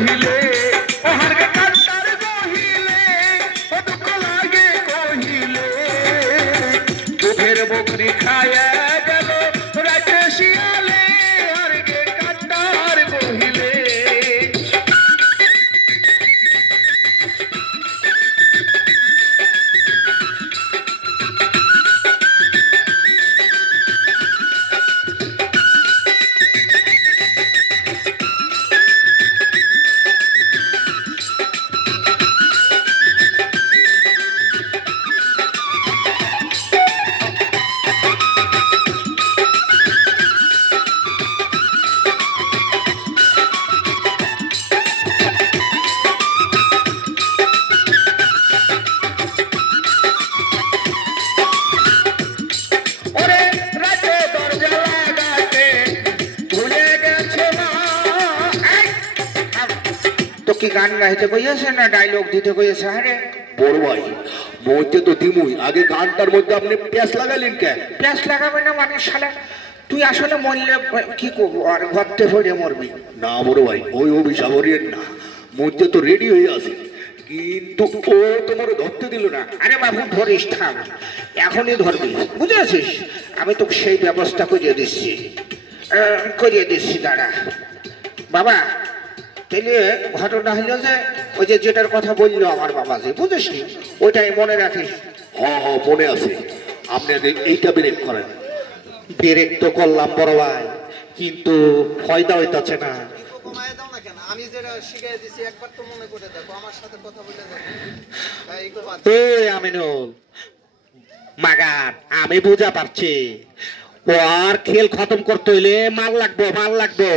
কহিলে ও হারগে কান্তার কহিলে ও দুঃখ লাগে কহিলে দুধের বকরি খায়া গেল রাতে শিয়ালে হারগে কান্তার কহিলে কি গান গাইতে কইছে না ডায়লগ দিতে কইছে? আরে বড় ভাই মধ্যে তো দিমুই, আগে গানটার মধ্যে আপনি প্যাঁচ লাগালেন কে? প্যাঁচ লাগাবে না মানে শালা তুই আসলে মরলে কি করবো আর গর্তে ভরে মরবি? না বড় ভাই ওই অভিশাপ হরিয়েন না, মধ্যে তো রেডি হয়ে আছে কিন্তু ও তোমার ধরতে দিল না। আরে বাবু ধরিস থাম, এখনই ধরবি বুঝেছিস? আমি তোকে সেই ব্যবস্থা করিয়ে দিচ্ছি দাঁড়া বাবা। তাইলে ঘটনা হলো যে ওই যে যেটার কথা বললো আমার বাবা যে বুঝিস ওইটাই মনে রাখিস। হ্যাঁ হ্যাঁ মনে আছে, আপনি এইটা ব্রেক করেন। ব্রেক তো করলাম বড় ভাই, কিন্তু ফয়দা হইতাছে না। আমি যেটা শিখাই দিছি একবার তো মনে করে দেখো, আমার সাথে কথা বলে দেখো। এই আমিনুল মাগার, আমি বুঝা পারছি ওর খেল খতম করতে হইলে মাল লাগবো।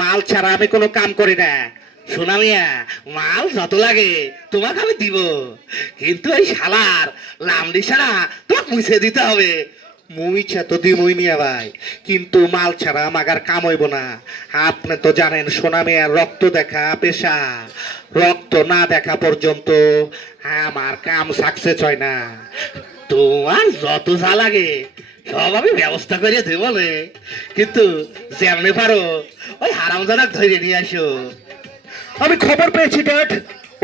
মাল ছাড়া আমি কোনো কাম করি না। সোনামিয়া মাল যত লাগে তোমাকে আমি দিব, কিন্তু এই শালার লামডি ছাড়া তোমাকে মুছে দিতে হবে। মুইছা তো দিমই মিয়া ভাই, কিন্তু মাল ছাড়া আমাগার কাম হইব না। আপনি তো জানেন সোনামিয়ার রক্ত দেখা পেশা, রক্ত না দেখা পর্যন্ত আমার কাম সাকসেস হয় না। তোমার যত যা লাগে সব আমি ব্যবস্থা করে দেব বলে, কিন্তু যেমনি পারো ওই হারামজাদাক ধরে নিয়ে আসো। আমি খবর পেয়েছি ড্যাড,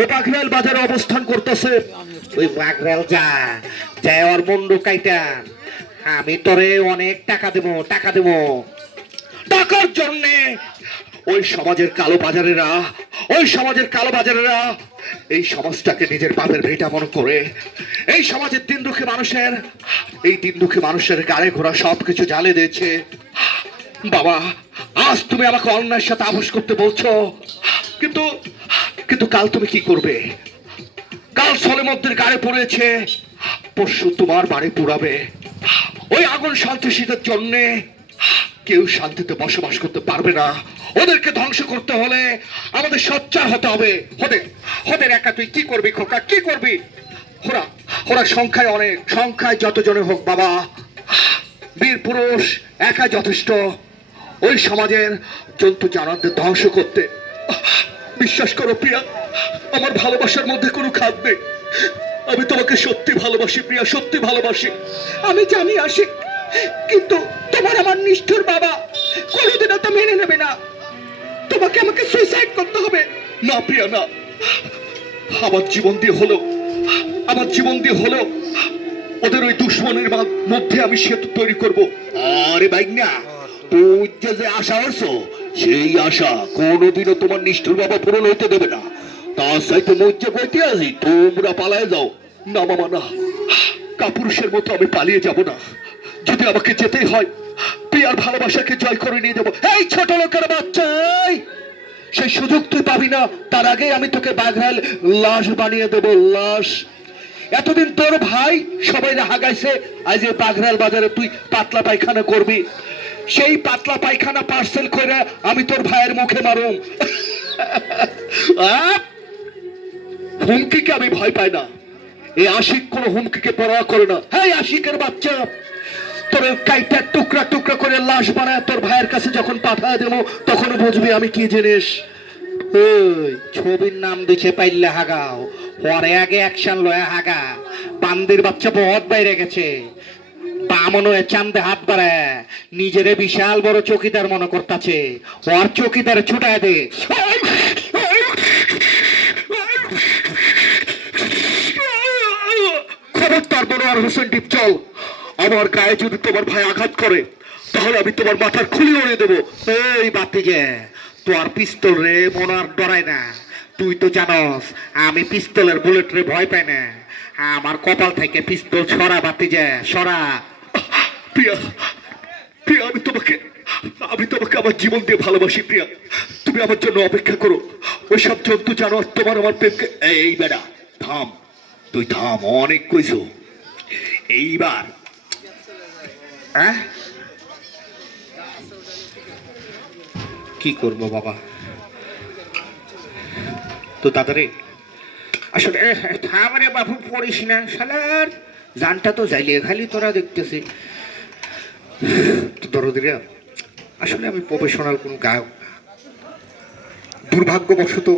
ও বাঘরাল বাজারে অবস্থান করতেছে। ওই বাঘরাল যা ওর মুন্ডু কাইটান, আমি তোরে অনেক টাকা দেবো টাকার জন্যে ওই সমাজের কালো বাজারেরা এই সমাজটাকে নিজের বাপের ভেটা মনে করে এই সমাজের দিন দুঃখী মানুষের গাড়ে ঘোড়া সবকিছু জ্বালে দিয়েছে। বাবা আজ তুমি আমাকে অন্যায়ের সাথে আপোষ করতে বলছো, কিন্তু কাল তুমি কি করবে? কাল সলেমদ্দের গাড়ে পড়েছে, পরশু তোমার বাড়ি পুড়াবে। ওই আগুন সন্ত্রাসীদের জন্য কেউ শান্তিতে বসবাস করতে পারবে না। ওদেরকে ধ্বংস করতে হলে আমাদের সোচ্চার হতে হবে। ওদের একা তুই কি করবি খোকা, কি করবি? ওরা সংখ্যায় যতজনে হোক বাবা, বীর পুরুষ একা যথেষ্ট ওই সমাজের জন্তু জানোয়ারদের ধ্বংস করতে। বিশ্বাস করো প্রিয়া, আমার ভালোবাসার মধ্যে কোনো খাদ নেই। আমি তোমাকে সত্যি ভালোবাসি প্রিয়া, সত্যি ভালোবাসি। আমি জানি আশিক, কিন্তু তোমার আমার নিষ্ঠুর বাবা কোনোদিনও তো মেনে নেবে না। তোমাকে আমাকে সুইসাইড করতে হবে। না প্রিয়া না, আমার জীবন দিয়ে হলো ওদের ওই দুশ্মনের মধ্যে আমি সেতু তৈরি করব। আরে বাইক না, তুই যে আশা করছো সেই আশা কোনোদিনও তোমার নিষ্ঠুর বাবা পূরণ হইতে দেবে না। তার সাথে মজ্জা কইতে আছি তোমরা পালায় যাও। না মামা না, কাপুরুষের মতো আমি পালিয়ে যাব না। যদি আমাকে যেতেই হয় প্রিয়ার ভালোবাসাকে জয় করে নিয়ে যাবো। এই ছোট লোকের বাচ্চা, সেই সুযোগ তুই পাবি না। তার আগে আমি তোকে বাঘরাল লাশ বানিয়ে দেবো, লাশ। এতদিন তোর ভাই সবাই হাগাইছে, আজ এই বাঘরাল বাজারে তুই পাতলা পায়খানা করবি। সেই পাতলা পায়খানা পার্সেল করে আমি তোর ভাইয়ের মুখে মারুম। হুমকিকে আমি ভয় পাই না। এই আশিক কোনো হুমকিকে পরোয়া করে না। হ্যাঁ আশিকের বাচ্চা, তোর কাইটা টুকরা টুকরা করে লাশ বানায় তোর ভাইয়ের কাছে যখন পাঠায় দেবো তখন বুঝবি আমি কি জিনিস। ছবির নাম দিছে পাইলে হাগাও, পরে আগে অ্যাকশন লয়া হাগা। বান্দির বাচ্চা বহুত বাইরে গেছে, বামন হয়ে চান্দে হাত বাড়ায় নিজেরে বিশাল বড় চৌকিদার মনে করতেছে। ওর চৌকিদার ছুটায় দে। দেলোয়ার হোসেন ডিপজল, আমার গায়ে যদি তোমার ভাই আঘাত করে তাহলে আমি তোমার মাথার খুলি উড়িয়ে দেবো। এই বাতিজে, তোর পিস্তল রে মনার ডরাই না। তুই তো জানস আমি পিস্তলের বুলেট রে ভয় পাই না। আমার কপাল থেকে পিস্তল সরা বাতিজে, সরা। প্রিয়া, প্রিয়া, আমি তোমাকে আমার জীবন দিয়ে ভালোবাসি প্রিয়া। তুমি আমার জন্য অপেক্ষা করো। ওইসব জন্তু জানোয়ার তোমার আমার প্রেমকে। এই বেটা থাম, তুই থাম, অনেক কইছো। এইবার হ্যাঁ, কি করবো বাবা? তো তাড়াতাড়ি আসলে থাম রে বাবু, পড়িস না শালার। জানটা তো যাইলে খালি তোরা দেখতেছি। দরদিরা, আসলে আমি প্রফেশনাল কোনো গায়ক না। দুর্ভাগ্যবশত